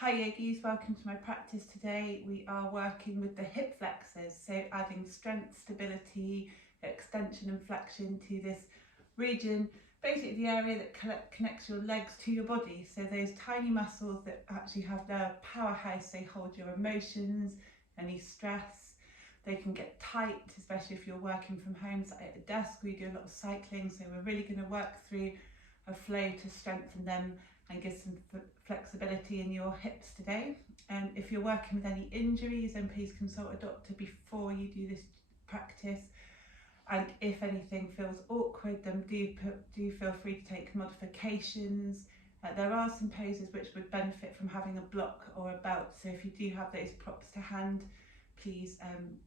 Hi yogis, welcome to my practice today. We are working with the hip flexors, so adding strength, stability, extension and flexion to this region, basically the area that connects your legs to your body. So those tiny muscles that actually have their powerhouse, they hold your emotions, any stress. They can get tight, especially if you're working from home, so at a desk. We do a lot of cycling, so we're really going to work through a flow to strengthen them and give some flexibility in your hips today. If you're working with any injuries, then please consult a doctor before you do this practice. And if anything feels awkward, then do feel free to take modifications. There are some poses which would benefit from having a block or a belt, so if you do have those props to hand, please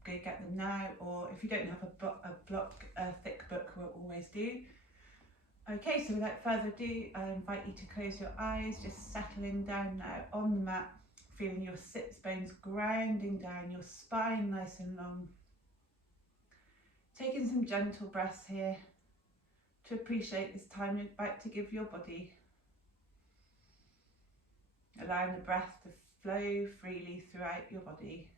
go get them now, or if you don't have a thick book will always do. Okay, so without further ado, I invite you to close your eyes, just settling down now on the mat, feeling your sits bones grounding down, your spine nice and long. Taking some gentle breaths here to appreciate this time you're about to give your body. Allowing the breath to flow freely throughout your body.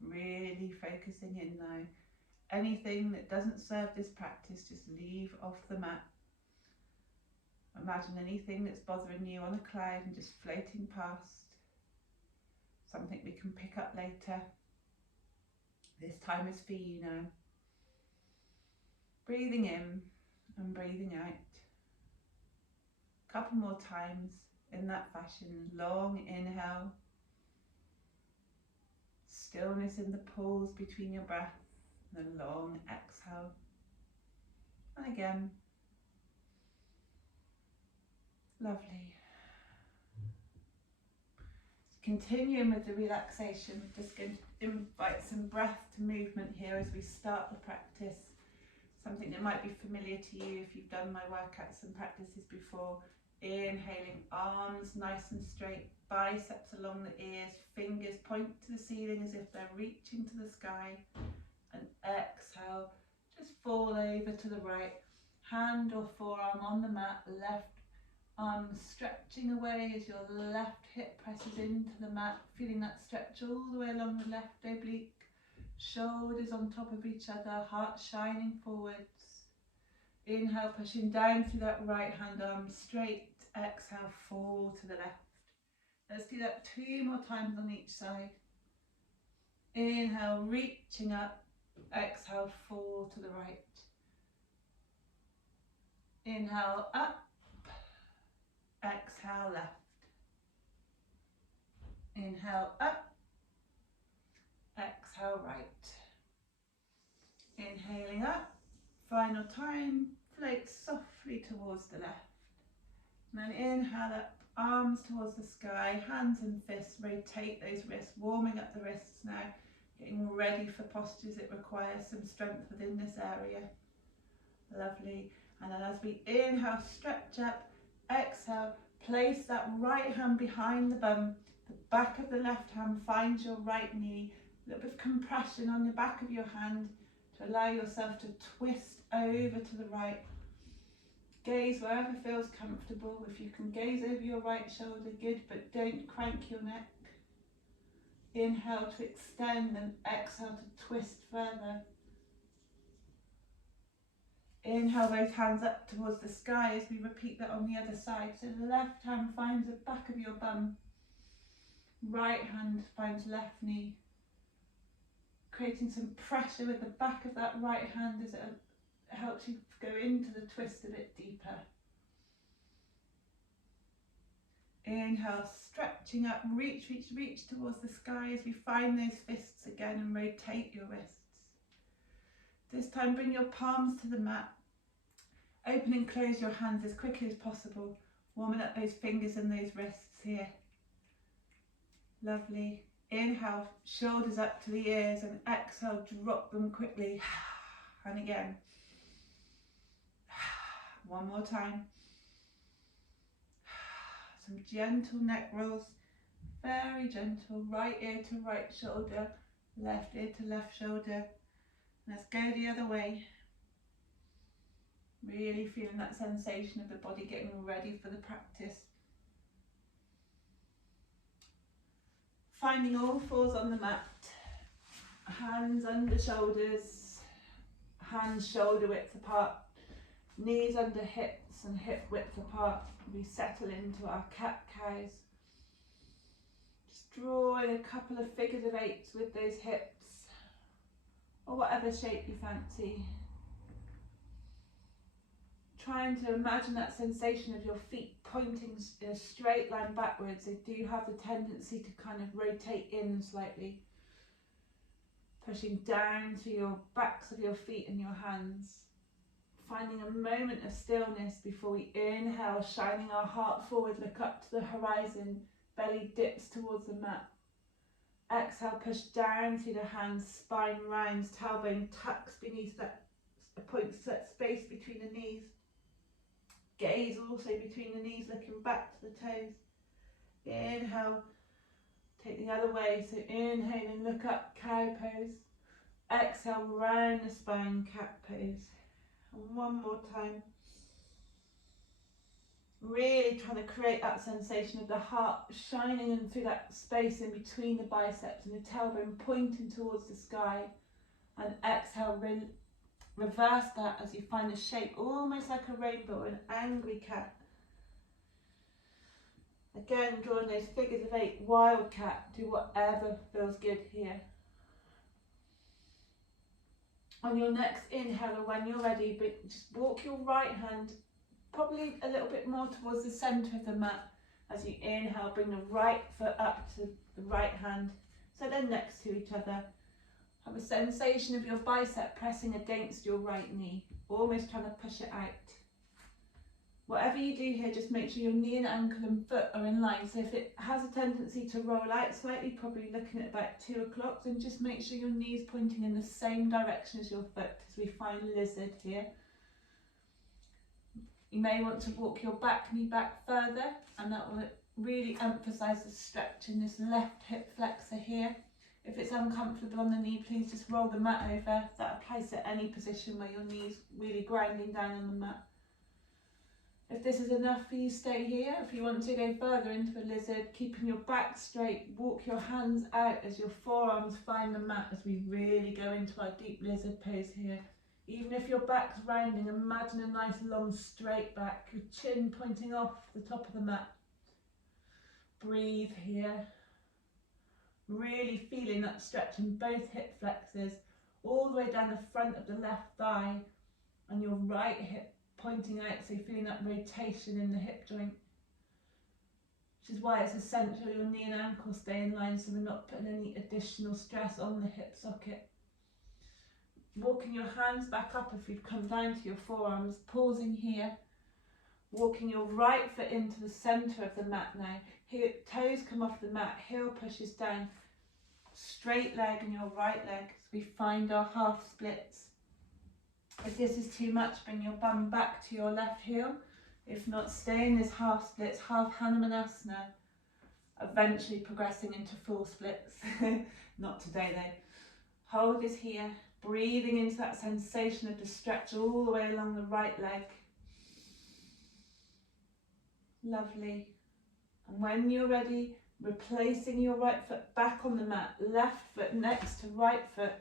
Really focusing in now. Anything that doesn't serve this practice, just leave off the mat. Imagine anything that's bothering you on a cloud and just floating past. Something we can pick up later. This time is for you now. Breathing in and breathing out. A couple more times in that fashion. Long inhale. Stillness in the pause between your breath. And a long exhale. And again. Lovely. Continuing with the relaxation, just going to invite some breath to movement here as we start the practice. Something that might be familiar to you if you've done my workouts and practices before. Inhaling, arms nice and straight, biceps along the ears, fingers point to the ceiling as if they're reaching to the sky. And exhale, just fall over to the right, hand or forearm on the mat, left arm stretching away as your left hip presses into the mat, feeling that stretch all the way along the left oblique, shoulders on top of each other, heart shining forwards. Inhale, pushing down through that right hand arm straight, exhale, fall to the left. Let's do that 2 more times on each side. Inhale, reaching up. Exhale, fall to the right. Inhale, up. Exhale, left. Inhale, up. Exhale, right. Inhaling up. Final time. Float softly towards the left. And then inhale up. Arms towards the sky. Hands and fists. Rotate those wrists. Warming up the wrists now. Getting ready for postures that require some strength within this area. Lovely. And then as we inhale, stretch up, exhale, place that right hand behind the bum. The back of the left hand finds your right knee. A little bit of compression on the back of your hand to allow yourself to twist over to the right. Gaze wherever feels comfortable. If you can gaze over your right shoulder, good, but don't crank your neck. Inhale to extend and exhale to twist further. Inhale both hands up towards the sky as we repeat that on the other side. So the left hand finds the back of your bum. Right hand finds left knee. Creating some pressure with the back of that right hand as it helps you go into the twist a bit deeper. Inhale, stretching up, reach towards the sky as we find those fists again and rotate your wrists. This time bring your palms to the mat. Open and close your hands as quickly as possible, warming up those fingers and those wrists here. Lovely. Inhale, shoulders up to the ears, and exhale, drop them quickly. And again. One more time. Some gentle neck rolls, very gentle, right ear to right shoulder, left ear to left shoulder. Let's go the other way. Really feeling that sensation of the body getting ready for the practice. Finding all fours on the mat, hands under shoulders, hands shoulder width apart, knees under hips and hip width apart. We settle into our cat-cows. Just drawing a couple of figures of eights with those hips, or whatever shape you fancy. Trying to imagine that sensation of your feet pointing in a straight line backwards. They do have the tendency to kind of rotate in slightly. Pushing down to your backs of your feet and your hands. Finding a moment of stillness before we inhale, shining our heart forward, look up to the horizon, belly dips towards the mat. Exhale, push down through the hands, spine rounds, tailbone tucks beneath that, points to that space between the knees. Gaze also between the knees, looking back to the toes. Inhale, take the other way, so inhale and look up, cow pose. Exhale, round the spine, cat pose. And one more time. Really trying to create that sensation of the heart shining in through that space in between the biceps and the tailbone pointing towards the sky. And exhale, reverse that as you find a shape almost like a rainbow or an angry cat. Again, drawing those figures of eight, wildcat. Do whatever feels good here. On your next inhale, or when you're ready, but just walk your right hand probably a little bit more towards the centre of the mat. As you inhale, bring the right foot up to the right hand, so they're next to each other. Have a sensation of your bicep pressing against your right knee, almost trying to push it out. Whatever you do here, just make sure your knee and ankle and foot are in line. So if it has a tendency to roll out slightly, probably looking at about 2 o'clock, then just make sure your knee is pointing in the same direction as your foot as we find lizard here. You may want to walk your back knee back further, and that will really emphasise the stretch in this left hip flexor here. If it's uncomfortable on the knee, please just roll the mat over. That applies to any position where your knee's really grinding down on the mat. If this is enough for you, stay here. If you want to go further into a lizard, keeping your back straight, walk your hands out as your forearms find the mat as we really go into our deep lizard pose here. Even if your back's rounding, imagine a nice long straight back, your chin pointing off the top of the mat. Breathe here. Really feeling that stretch in both hip flexors, all the way down the front of the left thigh and your right hip pointing out, so you're feeling that rotation in the hip joint. Which is why it's essential your knee and ankle stay in line, so we're not putting any additional stress on the hip socket. Walking your hands back up if you've come down to your forearms, pausing here. Walking your right foot into the centre of the mat now. Heel, toes come off the mat, heel pushes down. Straight leg and your right leg as we find our half splits. If this is too much, bring your bum back to your left heel. If not, stay in this half splits, half Hanumanasana. Eventually progressing into full splits. Not today though. Hold this here. Breathing into that sensation of the stretch all the way along the right leg. Lovely. And when you're ready, replacing your right foot back on the mat, left foot next to right foot,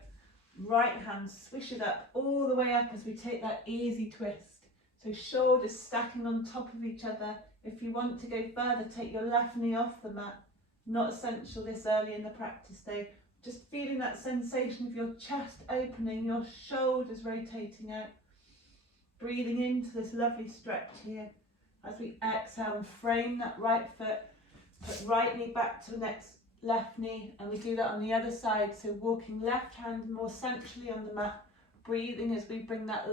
right hand, swish it up all the way up as we take that easy twist. So shoulders stacking on top of each other. If you want to go further, take your left knee off the mat. Not essential this early in the practice though. Just feeling that sensation of your chest opening, your shoulders rotating out. Breathing into this lovely stretch here. As we exhale and frame that right foot, put right knee back to the next left knee, and we do that on the other side. So walking left hand more centrally on the mat, breathing as we bring that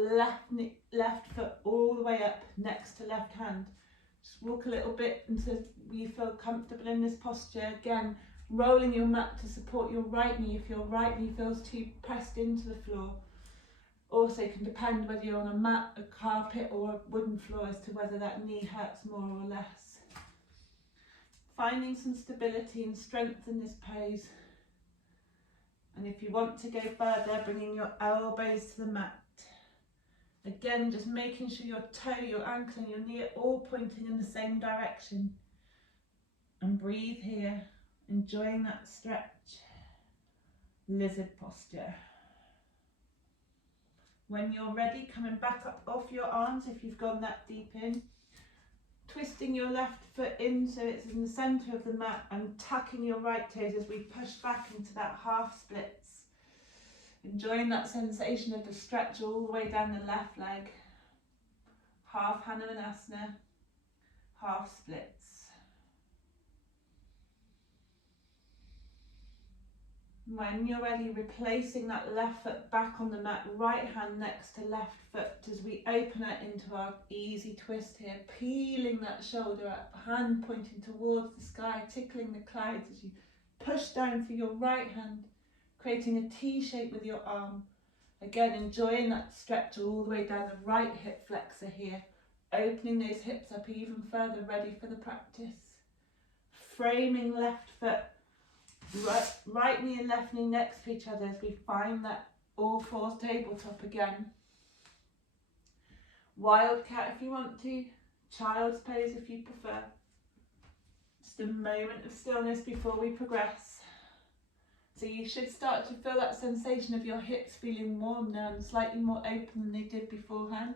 left foot all the way up next to left hand. Just walk a little bit until you feel comfortable in this posture. Again, rolling your mat to support your right knee if your right knee feels too pressed into the floor. Also can depend whether you're on a mat, a carpet or a wooden floor as to whether that knee hurts more or less. Finding some stability and strength in this pose. And if you want to go further, bringing your elbows to the mat. Again, just making sure your toe, your ankle and your knee are all pointing in the same direction. And breathe here, enjoying that stretch. Lizard posture. When you're ready, coming back up off your arms if you've gone that deep in. Twisting your left foot in so it's in the centre of the mat and tucking your right toes as we push back into that half splits. Enjoying that sensation of the stretch all the way down the left leg. Half Hanumanasana, half splits. When you're ready, replacing that left foot back on the mat, right hand next to left foot as we open it into our easy twist here, peeling that shoulder up, hand pointing towards the sky, tickling the clouds as you push down through your right hand, creating a T shape with your arm. Again, enjoying that stretch all the way down the right hip flexor here, opening those hips up even further, ready for the practice. Framing left foot, right knee and left knee next to each other as we find that all fours tabletop again. Wildcat if you want to, child's pose if you prefer. Just a moment of stillness before we progress. So you should start to feel that sensation of your hips feeling warm now and slightly more open than they did beforehand.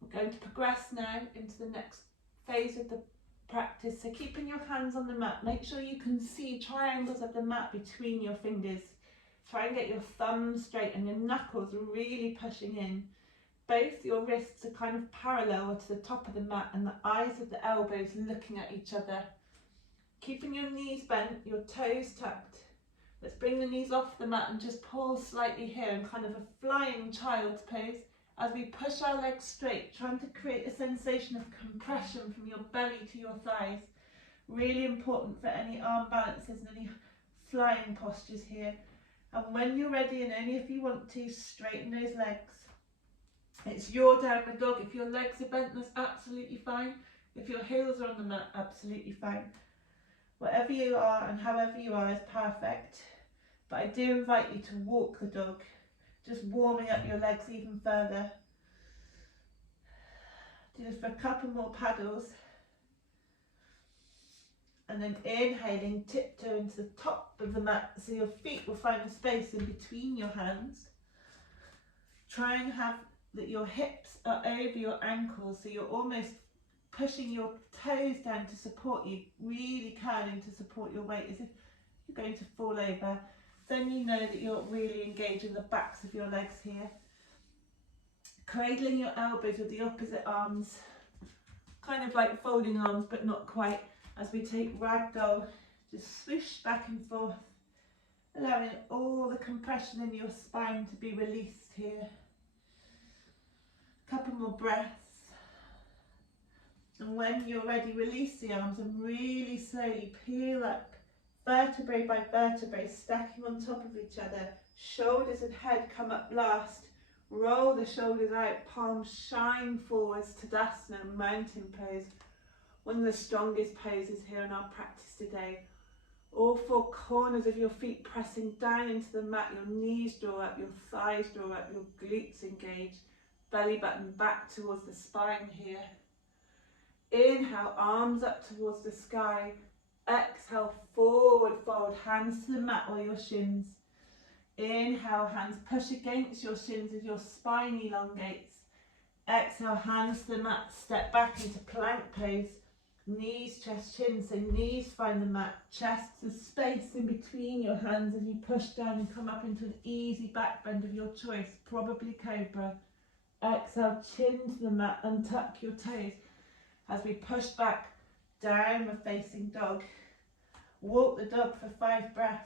We're going to progress now into the next phase of the practice. So keeping your hands on the mat, make sure you can see triangles of the mat between your fingers. Try and get your thumbs straight and your knuckles really pushing in. Both your wrists are kind of parallel to the top of the mat and the eyes of the elbows looking at each other. Keeping your knees bent, your toes tucked. Let's bring the knees off the mat and just pause slightly here in kind of a flying child's pose as we push our legs straight, trying to create a sensation of compression from your belly to your thighs. Really important for any arm balances and any flying postures here. And when you're ready, and only if you want to, straighten those legs. It's your downward dog. If your legs are bent, that's absolutely fine. If your heels are on the mat, absolutely fine. Whatever you are and however you are is perfect. But I do invite you to walk the dog, just warming up your legs even further. Do this for a couple more paddles. And then inhaling, tiptoe into the top of the mat so your feet will find a space in between your hands. Try and have that your hips are over your ankles, so you're almost pushing your toes down to support you, really curling to support your weight as if you're going to fall over. Then you know that you're really engaging the backs of your legs here. Cradling your elbows with the opposite arms, kind of like folding arms but not quite, as we take ragdoll, just swoosh back and forth, allowing all the compression in your spine to be released here. Couple more breaths. And when you're ready, release the arms and really slowly peel up, vertebrae by vertebrae, stacking on top of each other. Shoulders and head come up last. Roll the shoulders out, palms shine forwards, Tadasana, mountain pose. One of the strongest poses here in our practice today. All four corners of your feet pressing down into the mat, your knees draw up, your thighs draw up, your glutes engage, belly button back towards the spine here. Inhale, arms up towards the sky. Exhale, forward fold, hands to the mat or your shins. Inhale, hands push against your shins as your spine elongates. Exhale, hands to the mat, step back into plank pose. Knees, chest, chin, so knees find the mat, chest to space in between your hands as you push down and come up into an easy back bend of your choice, probably cobra. Exhale, chin to the mat, untuck your toes as we push back, downward facing dog. Walk the dog for 5 breaths.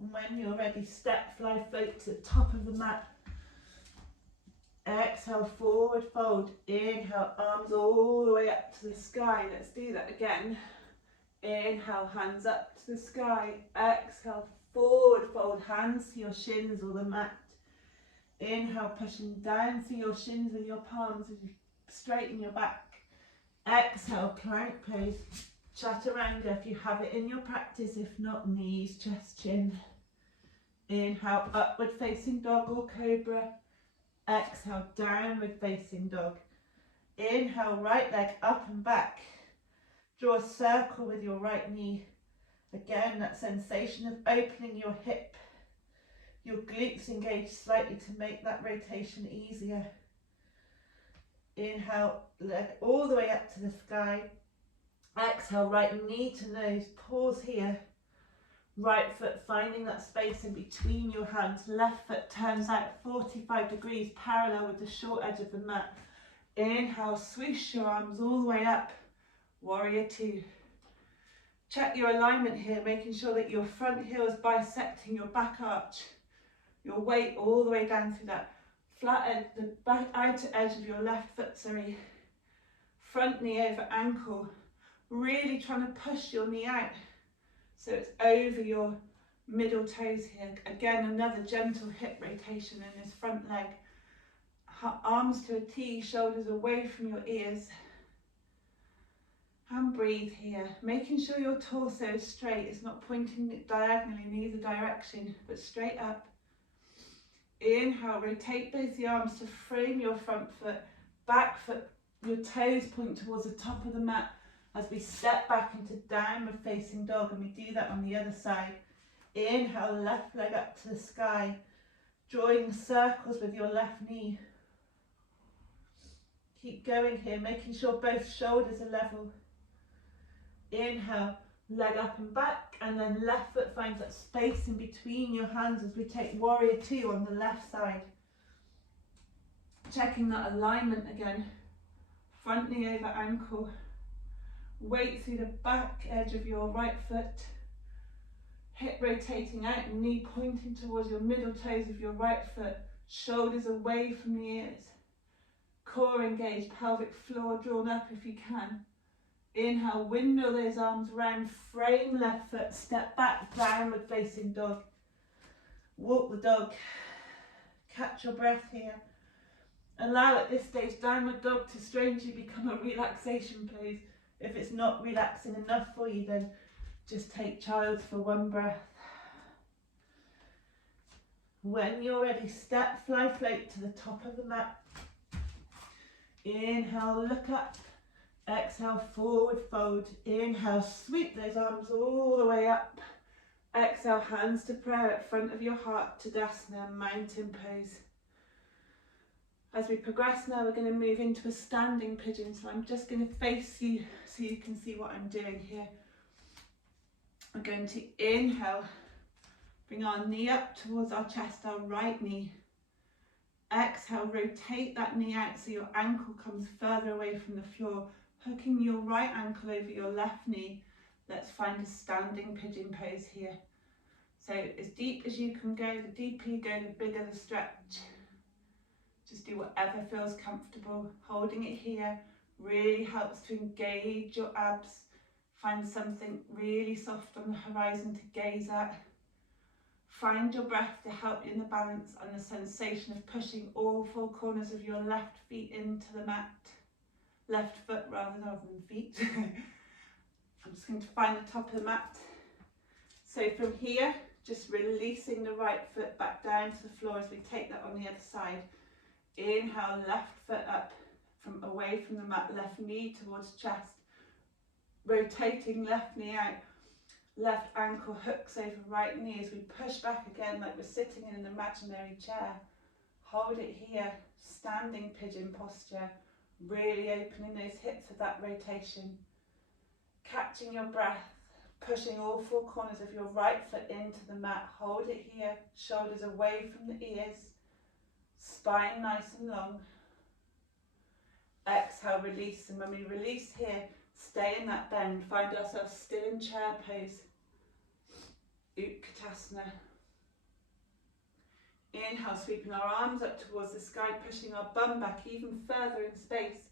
And when you're ready, step, fly, float to the top of the mat. Exhale, forward fold. Inhale, arms all the way up to the sky. Let's do that again. Inhale, hands up to the sky. Exhale, forward fold, hands to your shins or the mat. Inhale, pushing down through your shins with your palms as you straighten your back. Exhale, plank pose. Chaturanga if you have it in your practice, if not, knees, chest, chin. Inhale, upward facing dog or cobra. Exhale, downward facing dog. Inhale, right leg up and back. Draw a circle with your right knee. Again, that sensation of opening your hip. Your glutes engage slightly to make that rotation easier. Inhale, leg all the way up to the sky. Exhale, right knee to nose. Pause here. Right foot finding that space in between your hands. Left foot turns out 45 degrees parallel with the short edge of the mat. Inhale, swoosh your arms all the way up. Warrior two. Check your alignment here, making sure that your front heel is bisecting your back arch. Your weight all the way down through that flat edge, the back outer edge of your left foot, front knee over ankle, really trying to push your knee out so it's over your middle toes here. Again, another gentle hip rotation in this front leg. Arms to a T, shoulders away from your ears. And breathe here, making sure your torso is straight. It's not pointing diagonally in either direction, but straight up. Inhale, rotate both the arms to frame your front foot, back foot, your toes point towards the top of the mat as we step back into downward facing dog, and we do that on the other side. Inhale, left leg up to the sky, drawing circles with your left knee. Keep going here, making sure both shoulders are level. Inhale, leg up and back, and then left foot finds that space in between your hands as we take warrior two on the left side. Checking that alignment again. Front knee over ankle. Weight through the back edge of your right foot. Hip rotating out and knee pointing towards your middle toes of your right foot. Shoulders away from the ears. Core engaged, pelvic floor drawn up if you can. Inhale, windmill those arms round, frame left foot, step back, downward facing dog. Walk the dog. Catch your breath here. Allow at this stage downward dog to strangely become a relaxation pose. If it's not relaxing enough for you, then just take child's for one breath. When you're ready, step, fly, float to the top of the mat. Inhale, look up. Exhale, forward fold. Inhale, sweep those arms all the way up. Exhale, hands to prayer at front of your heart, Tadasana, mountain pose. As we progress now, we're going to move into a standing pigeon. So I'm just going to face you so you can see what I'm doing here. We're going to inhale, bring our knee up towards our chest, our right knee. Exhale, rotate that knee out so your ankle comes further away from the floor. Hooking your right ankle over your left knee. Let's find a standing pigeon pose here. So as deep as you can go, the deeper you go, the bigger the stretch. Just do whatever feels comfortable. Holding it here really helps to engage your abs. Find something really soft on the horizon to gaze at. Find your breath to help you in the balance and the sensation of pushing all four corners of your left feet into the mat. Left foot rather than feet. I'm just going to find the top of the mat. So from here, just releasing the right foot back down to the floor as we take that on the other side. Inhale, left foot up from away from the mat, left knee towards chest. Rotating left knee out. Left ankle hooks over right knee as we push back again like we're sitting in an imaginary chair. Hold it here, standing pigeon posture. Really opening those hips with that rotation. Catching your breath, pushing all four corners of your right foot into the mat. Hold it here, shoulders away from the ears. Spine nice and long. Exhale, release. And when we release here, stay in that bend. Find ourselves still in chair pose. Utkatasana. Inhale, sweeping our arms up towards the sky, pushing our bum back even further in space.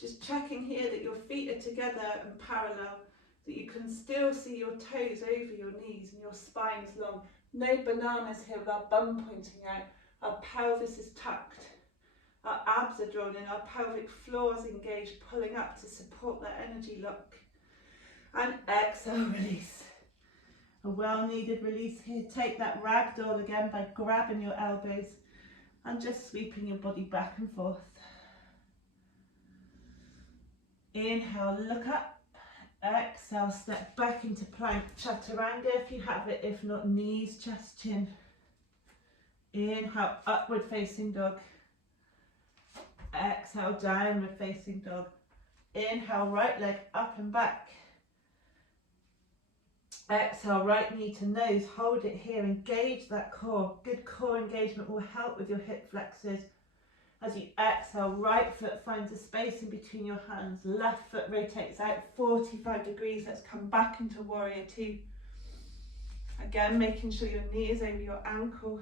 Just checking here that your feet are together and parallel, that you can still see your toes over your knees and your spine is long. No bananas here with our bum pointing out. Our pelvis is tucked. Our abs are drawn in, our pelvic floor is engaged, pulling up to support that energy lock. And exhale, release. A well-needed release here. Take that ragdoll again by grabbing your elbows and just sweeping your body back and forth. Inhale, look up. Exhale, step back into plank chaturanga if you have it. If not, knees, chest, chin. Inhale, upward facing dog. Exhale, downward facing dog. Inhale, right leg up and back. Exhale, right knee to nose. Hold it here. Engage that core. Good core engagement will help with your hip flexors. As you exhale, right foot finds a space in between your hands. Left foot rotates out 45 degrees. Let's come back into warrior two. Again, making sure your knee is over your ankle.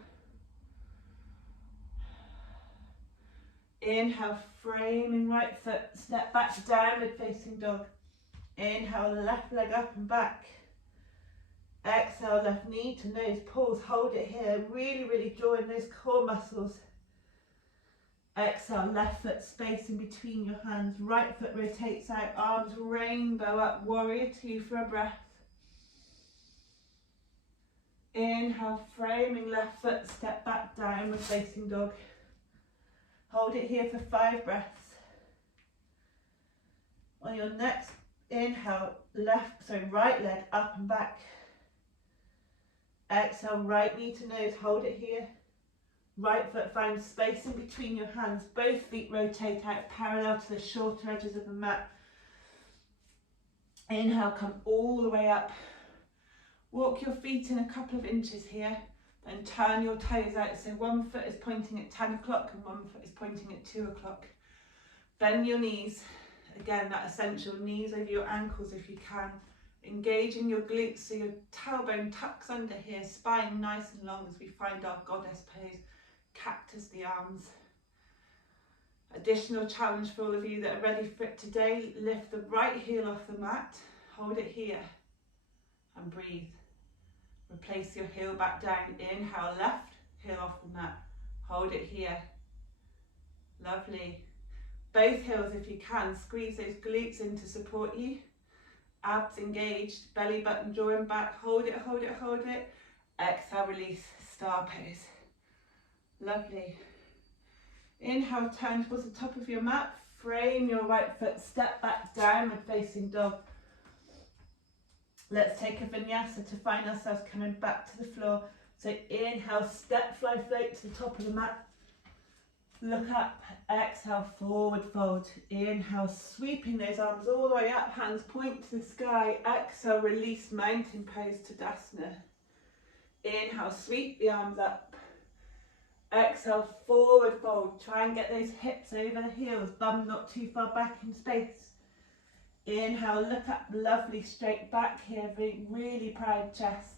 Inhale, framing right foot. Step back, downward facing dog. Inhale, left leg up and back. Exhale, left knee to nose. Pause, hold it here. Really, really draw in those core muscles. Exhale, left foot space in between your hands. Right foot rotates out, arms rainbow up. Warrior two for a breath. Inhale, framing left foot, step back, downward facing dog. Hold it here for 5 breaths. On your next inhale, right leg up and back. Exhale, right knee to nose, hold it here. Right foot finds space in between your hands. Both feet rotate out parallel to the shorter edges of the mat. Inhale, come all the way up. Walk your feet in a couple of inches here. Then turn your toes out. So one foot is pointing at 10 o'clock and one foot is pointing at 2 o'clock. Bend your knees. Again, that essential knees over your ankles if you can. Engaging your glutes so your tailbone tucks under here. Spine nice and long as we find our goddess pose. Cactus the arms. Additional challenge for all of you that are ready for it today. Lift the right heel off the mat. Hold it here and breathe. Replace your heel back down. Inhale, left heel off the mat. Hold it here. Lovely. Both heels if you can. Squeeze those glutes in to support you. Abs engaged. Belly button drawing back. Hold it, hold it, hold it. Exhale, release. Star pose. Lovely. Inhale, turn towards the top of your mat. Frame your right foot. Step back, downward facing dog. Let's take a vinyasa to find ourselves coming back to the floor. So inhale, step, fly, float to the top of the mat. Look up, exhale, forward fold. Inhale, sweeping those arms all the way up, hands point to the sky. Exhale, release, mountain pose to Tadasana. Inhale, sweep the arms up. Exhale, forward fold. Try and get those hips over the heels, bum not too far back in space. Inhale, look up, lovely, straight back here, really proud chest.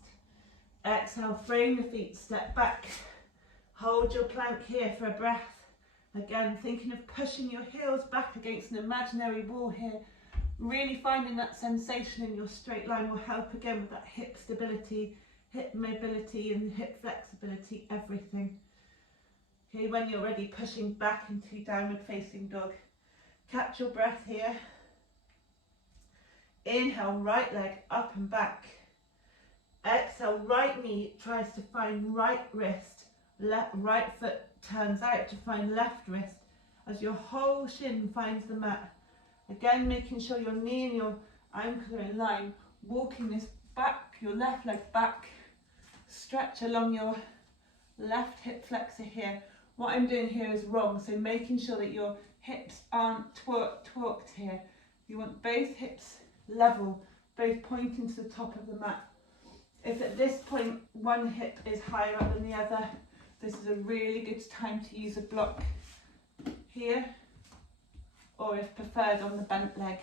Exhale, frame the feet, step back. Hold your plank here for a breath. Again, thinking of pushing your heels back against an imaginary wall here. Really finding that sensation in your straight line will help again with that hip stability, hip mobility and hip flexibility, everything. Okay, when you're ready, pushing back into downward facing dog. Catch your breath here. Inhale, right leg up and back. Exhale, right knee tries to find right wrist. Right foot turns out to find left wrist as your whole shin finds the mat. Again, making sure your knee and your ankle are in line. Walking this back, your left leg back. Stretch along your left hip flexor here. What I'm doing here is wrong, so making sure that your hips aren't torqued here. You want both hips level, both pointing to the top of the mat. If at this point one hip is higher up than the other, this is a really good time to use a block here, or if preferred on the bent leg,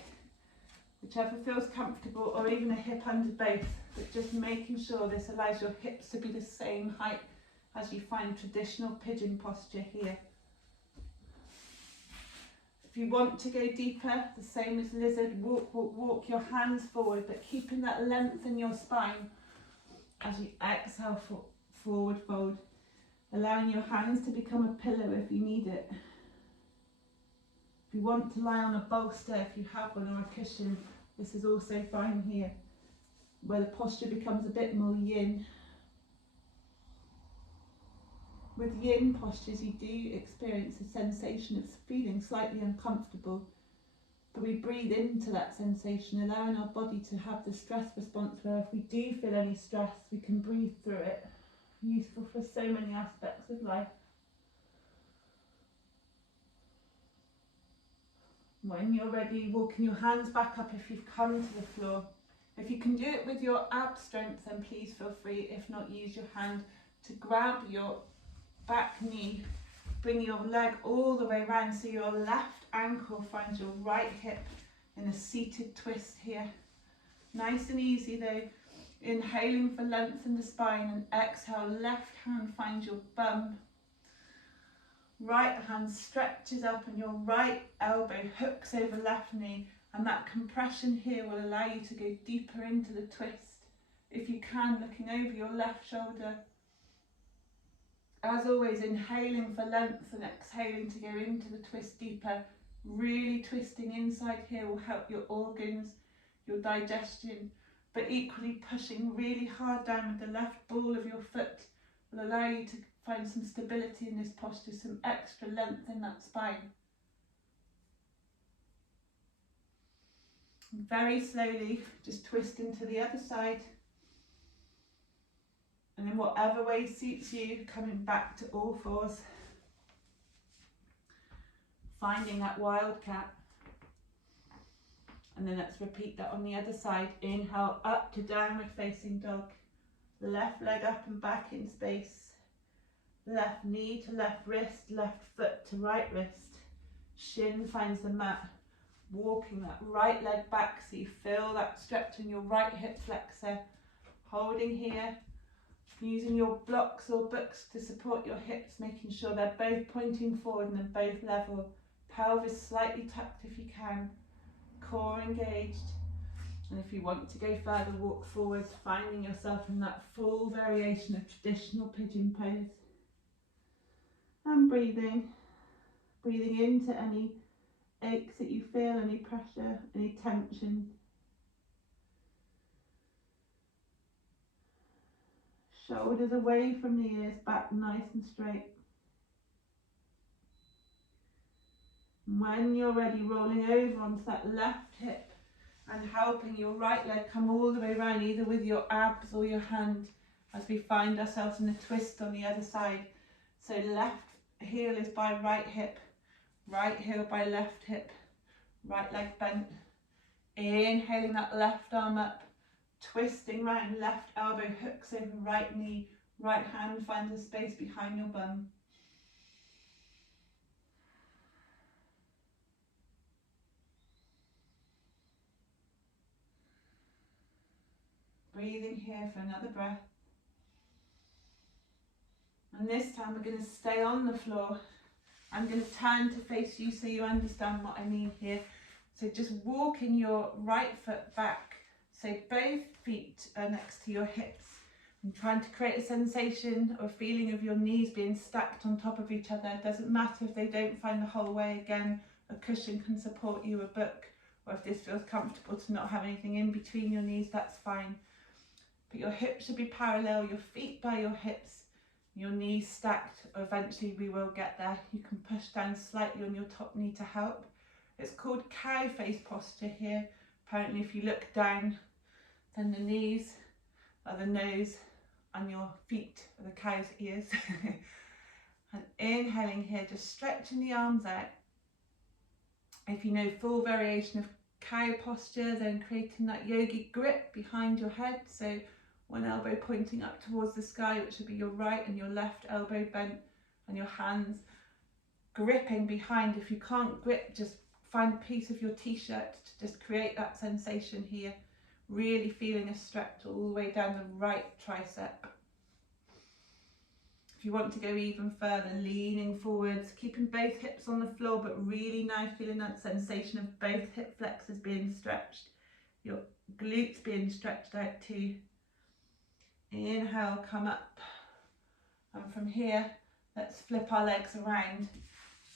whichever feels comfortable, or even a hip under both, but just making sure this allows your hips to be the same height as you find traditional pigeon posture here. If you want to go deeper, the same as lizard, walk your hands forward, but keeping that length in your spine as you exhale, forward fold, allowing your hands to become a pillow if you need it. If you want to lie on a bolster, if you have one, or a cushion, This is also fine here, where the posture becomes a bit more yin. With yin postures, you do experience a sensation of feeling slightly uncomfortable, but we breathe into that sensation, allowing our body to have the stress response where if we do feel any stress, we can breathe through it. Useful for so many aspects of life. When you're ready, walking your hands back up if you've come to the floor. If you can do it with your ab strength, then please feel free. If not, use your hand to grab your back knee. Bring your leg all the way around so your left ankle finds your right hip in a seated twist here. Nice and easy though. Inhaling for length in the spine, and exhale, left hand finds your bum. Right hand stretches up and your right elbow hooks over left knee, and that compression here will allow you to go deeper into the twist. If you can, looking over your left shoulder. As always, inhaling for length and exhaling to go into the twist deeper. Really twisting inside here will help your organs, your digestion, but equally pushing really hard down with the left ball of your foot will allow you to find some stability in this posture, some extra length in that spine. Very slowly, just twisting to the other side. And in whatever way suits you, coming back to all fours. Finding that wildcat. And then let's repeat that on the other side. Inhale up to downward facing dog. Left leg up and back in space. Left knee to left wrist, left foot to right wrist. Shin finds the mat. Walking that right leg back so you feel that stretch in your right hip flexor. Holding here. Using your blocks or books to support your hips, making sure they're both pointing forward and they're both level. Pelvis slightly tucked if you can. Core engaged. And if you want to go further, walk forwards, finding yourself in that full variation of traditional pigeon pose. And breathing. Breathing into any aches that you feel, any pressure, any tension. Shoulders away from the ears, back nice and straight. When you're ready, rolling over onto that left hip and helping your right leg come all the way around, either with your abs or your hand, as we find ourselves in a twist on the other side. So left heel is by right hip, right heel by left hip, right leg bent. Inhaling that left arm up, twisting round, left elbow hooks over right knee, right hand finds a space behind your bum. Breathing here for another breath. And this time we're going to stay on the floor. I'm going to turn to face you so you understand what I mean here. So just walking your right foot back. So both feet are next to your hips. And trying to create a sensation or feeling of your knees being stacked on top of each other. It doesn't matter if they don't find the whole way. Again, a cushion can support you, a book. Or if this feels comfortable to not have anything in between your knees, that's fine. But your hips should be parallel, your feet by your hips, your knees stacked. Eventually we will get there. You can push down slightly on your top knee to help. It's called cow face posture here. Apparently if you look down, then the knees are the nose and your feet are the cow's ears. And inhaling here, just stretching the arms out. If you know full variation of cow posture, then creating that yogi grip behind your head. So one elbow pointing up towards the sky, which would be your right, and your left elbow bent, and your hands gripping behind. If you can't grip, just find a piece of your t-shirt to just create that sensation here. Really feeling a stretch all the way down the right tricep. If you want to go even further, leaning forwards, keeping both hips on the floor, but really now feeling that sensation of both hip flexors being stretched. Your glutes being stretched out too. Inhale, come up. And from here, let's flip our legs around.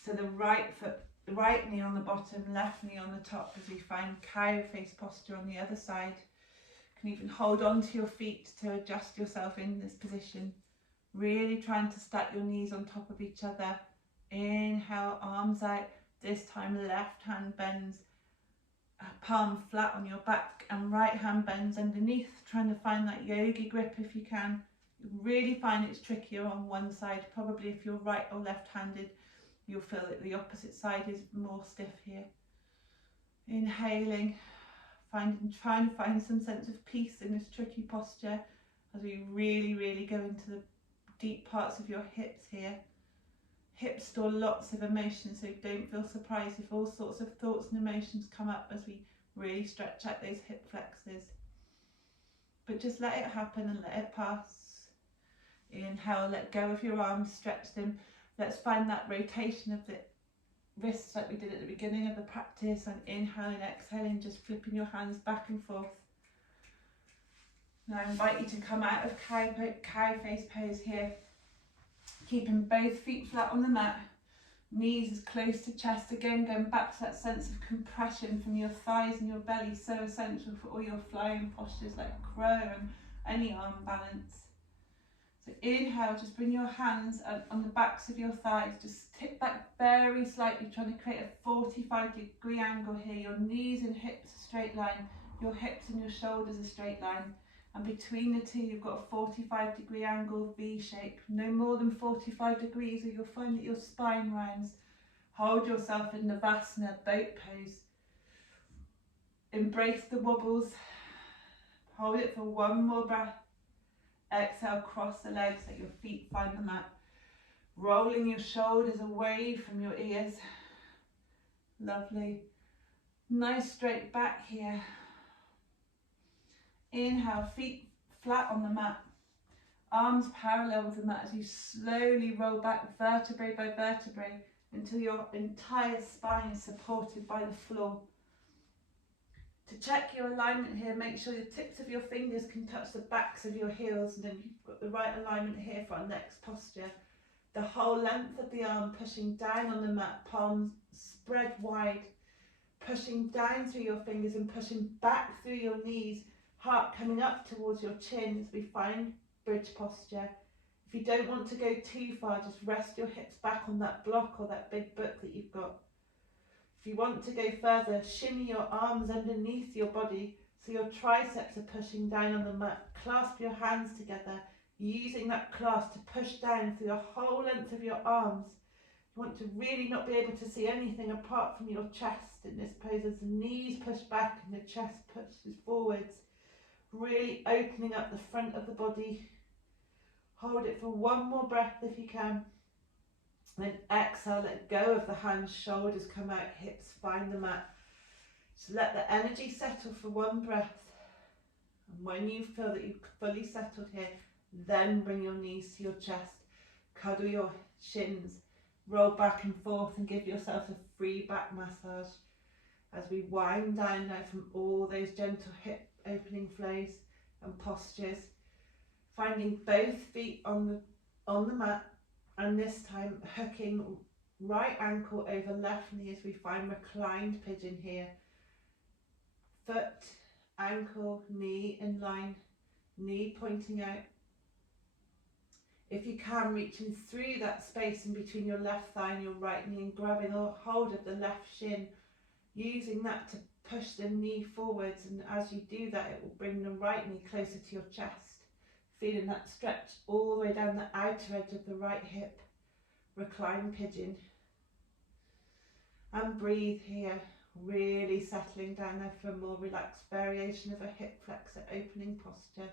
So the right foot right knee on the bottom, left knee on the top, as we find cow face posture on the other side. You can even hold on to your feet to adjust yourself in this position. Really trying to stack your knees on top of each other. Inhale, arms out. This time left hand bends, palm flat on your back, and right hand bends underneath, trying to find that yogi grip if you can. You really find it's trickier on one side. Probably if you're right or left handed, you'll feel that the opposite side is more stiff here. Inhaling, trying to find some sense of peace in this tricky posture as we really go into the deep parts of your hips here. Hips store lots of emotion, so don't feel surprised if all sorts of thoughts and emotions come up as we really stretch out those hip flexors. But just let it happen and let it pass. Inhale, let go of your arms, stretch them. Let's find that rotation of the wrists like we did at the beginning of the practice, and inhaling, exhaling, just flipping your hands back and forth. Now I invite you to come out of cow face pose here, keeping both feet flat on the mat, knees as close to chest. Again, going back to that sense of compression from your thighs and your belly, so essential for all your flying postures like crow and any arm balance. So inhale, just bring your hands on the backs of your thighs, just tip back very slightly, trying to create a 45-degree angle here. Your knees and hips a straight line, your hips and your shoulders a straight line. And between the two, you've got a 45-degree angle, V shape. No more than 45 degrees or you'll find that your spine rounds. Hold yourself in Navasana, boat pose. Embrace the wobbles. Hold it for one more breath. Exhale, cross the legs, let your feet find the mat. Rolling your shoulders away from your ears. Lovely. Nice straight back here. Inhale, feet flat on the mat. Arms parallel with the mat as you slowly roll back vertebrae by vertebrae until your entire spine is supported by the floor. To check your alignment here, make sure the tips of your fingers can touch the backs of your heels, and then you've got the right alignment here for our next posture. The whole length of the arm pushing down on the mat, palms spread wide, pushing down through your fingers and pushing back through your knees, heart coming up towards your chin as we find bridge posture. If you don't want to go too far, just rest your hips back on that block or that big book that you've got. If you want to go further, shimmy your arms underneath your body so your triceps are pushing down on the mat. Clasp your hands together, using that clasp to push down through the whole length of your arms. You want to really not be able to see anything apart from your chest in this pose as the knees push back and the chest pushes forwards. Really opening up the front of the body. Hold it for one more breath if you can. Then exhale, let go of the hands, shoulders come out, hips find the mat. So let the energy settle for one breath. And when you feel that you've fully settled here, then bring your knees to your chest, cuddle your shins, roll back and forth and give yourself a free back massage as we wind down now from all those gentle hip opening flows and postures. Finding both feet on the mat, and this time hooking right ankle over left knee as we find reclined pigeon here. Foot, ankle, knee in line, knee pointing out. If you can, reaching through that space in between your left thigh and your right knee and grabbing a hold of the left shin, using that to push the knee forwards, and as you do that it will bring the right knee closer to your chest. Feeling that stretch all the way down the outer edge of the right hip. Recline pigeon. And breathe here, really settling down there for a more relaxed variation of a hip flexor opening posture.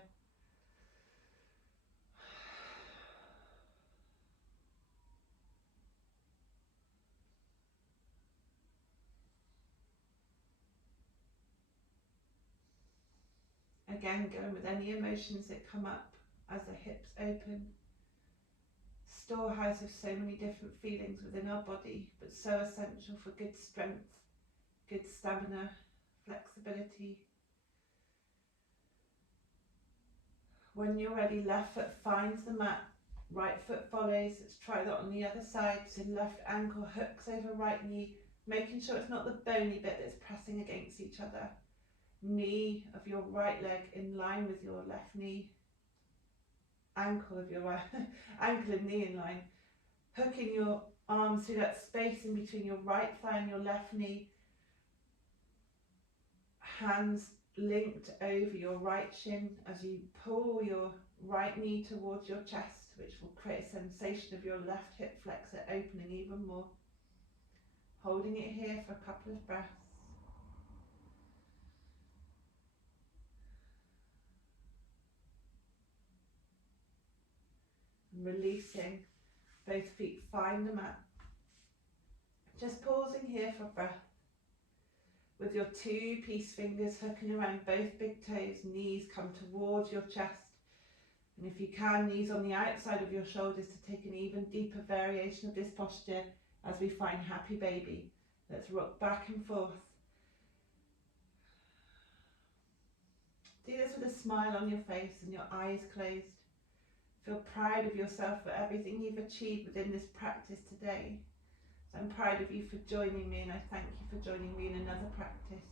Again, going with any emotions that come up as the hips open. Storehouse of so many different feelings within our body, but so essential for good strength, good stamina, flexibility. When you're ready, left foot finds the mat, right foot follows. Let's try that on the other side. So left ankle hooks over right knee, making sure it's not the bony bit that's pressing against each other. Knee of your right leg in line with your left knee, ankle of your right ankle and knee in line, hooking your arms through that space in between your right thigh and your left knee, hands linked over your right shin as you pull your right knee towards your chest, which will create a sensation of your left hip flexor opening even more. Holding it here for a couple of breaths. And releasing, both feet find the mat. Just pausing here for breath. With your two peace fingers hooking around both big toes, knees come towards your chest. And if you can, knees on the outside of your shoulders to take an even deeper variation of this posture as we find happy baby. Let's rock back and forth. Do this with a smile on your face and your eyes closed. Feel proud of yourself for everything you've achieved within this practice today. So I'm proud of you for joining me, and I thank you for joining me in another practice.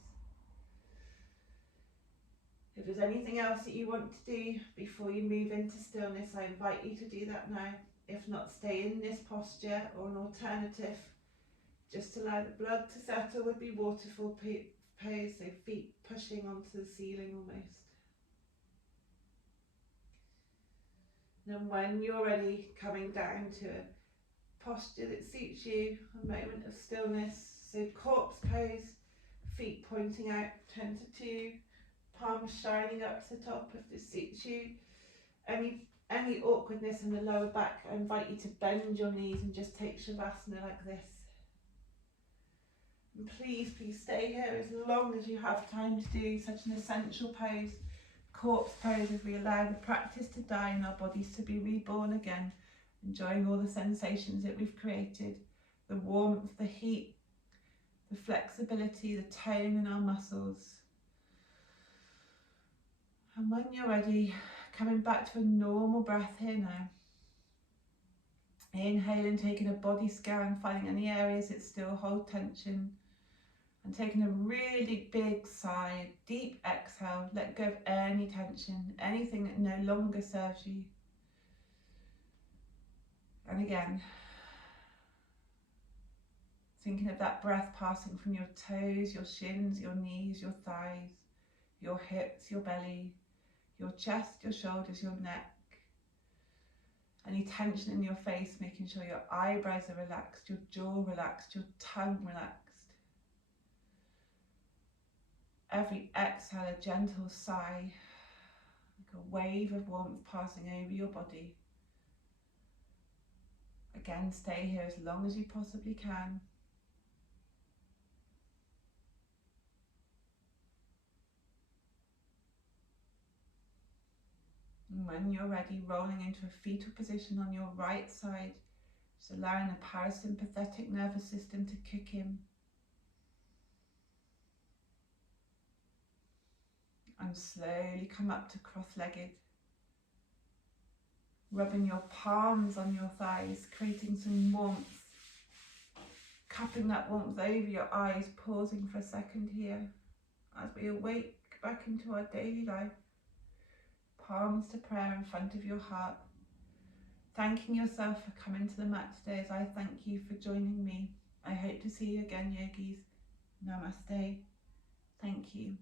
If there's anything else that you want to do before you move into stillness, I invite you to do that now. If not, stay in this posture, or an alternative, just allow the blood to settle would be waterfall pose, so feet pushing onto the ceiling almost. And when you're ready, coming down to a posture that suits you, a moment of stillness, so corpse pose, feet pointing out 10 to 2, palms shining up to the top if this suits you. Any awkwardness in the lower back, I invite you to bend your knees and just take Shavasana like this. And please stay here as long as you have time to do such an essential pose, corpse pose, as we allow the practice to die and our bodies to be reborn again, enjoying all the sensations that we've created, the warmth, the heat, the flexibility, the tone in our muscles. And when you're ready, coming back to a normal breath here now. Inhaling, taking a body scan, finding any areas that still hold tension. And taking a really big sigh, deep exhale, let go of any tension, anything that no longer serves you. And again, thinking of that breath passing from your toes, your shins, your knees, your thighs, your hips, your belly, your chest, your shoulders, your neck. Any tension in your face, making sure your eyebrows are relaxed, your jaw relaxed, your tongue relaxed. Every exhale, a gentle sigh, like a wave of warmth passing over your body. Again, stay here as long as you possibly can. And when you're ready, rolling into a fetal position on your right side, just allowing the parasympathetic nervous system to kick in. And slowly come up to cross-legged, rubbing your palms on your thighs, creating some warmth, cupping that warmth over your eyes, pausing for a second here as we awake back into our daily life. Palms to prayer in front of your heart, thanking yourself for coming to the mat today as I thank you for joining me. I hope to see you again, yogis. Namaste. Thank you.